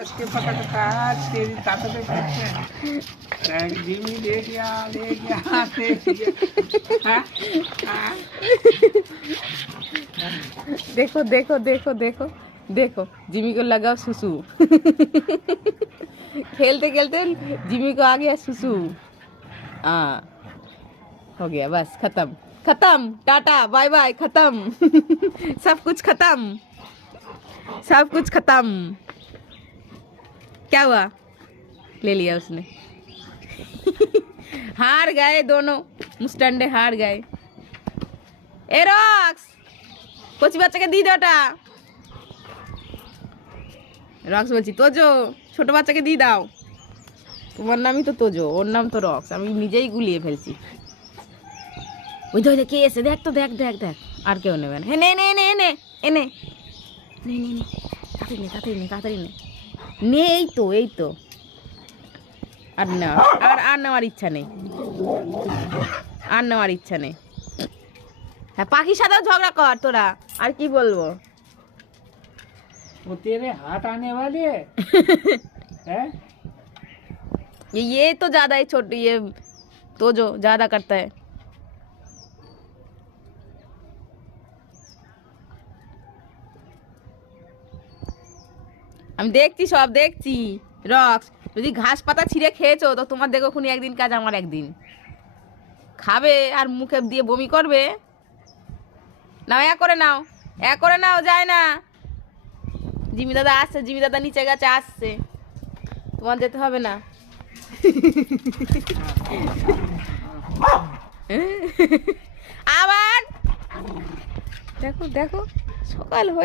कच्चे पकड़ता तेरी ताकत है जिमी ले गया ले गया हाँ? हाँ? देखो देखो देखो देखो देखो जिमी को लगा सुसु खेलते खेलते जिमी को आ गया सुसु। हाँ हो गया बस खत्म खत्म टाटा बाय बाय खत्म सब कुछ खत्म सब कुछ खत्म। क्या हुआ ले लिया उसने हार गए दोनों मुस्टंडे हार गए। ए रॉक्स कुछ বাচ্চাকে দিয়ে দাওটা রক্স বলছি তোজো ছোট বাচ্চাকে দিয়ে দাও তোমার নামই তো তোজো ওর নাম তো রক্স আমি নিজেই গুলিয়ে ফেলছি। ওই তো কে এসে দেখ তো দেখ দেখ দেখ আর কেউ নেবে না। হ্যাঁ নে নে নে নে এনে নে নে নে তাড়াতাড়ি নে তাড়াতাড়ি নে তাড়াতাড়ি নে নে এই তো আর না আর নেওয়ার ইচ্ছা নেই আর নেওয়ার ইচ্ছা নেই। হ্যাঁ পাখির সাথেও ঝগড়া কর তোরা আর কি বলবো। वो तेरे हाथ आने वाले हैं ये तो ज्यादा ही छोटी ये तो जो ज्यादा करता है। আমি দেখছি সব দেখছি রক্স যদি ঘাস পাতা ছিঁড়ে খেয়েছো তো তোমার দেখো খুনি একদিন কাজ আমার একদিন খাবে আর মুখে দিয়ে বমি করবে। নাও এক করে নাও যায় না। জিমি দাদা আসছে জিমি দাদা নিচে গেছে আসছে তোমার যেতে হবে না। আবার দেখো দেখো সকাল হয়ে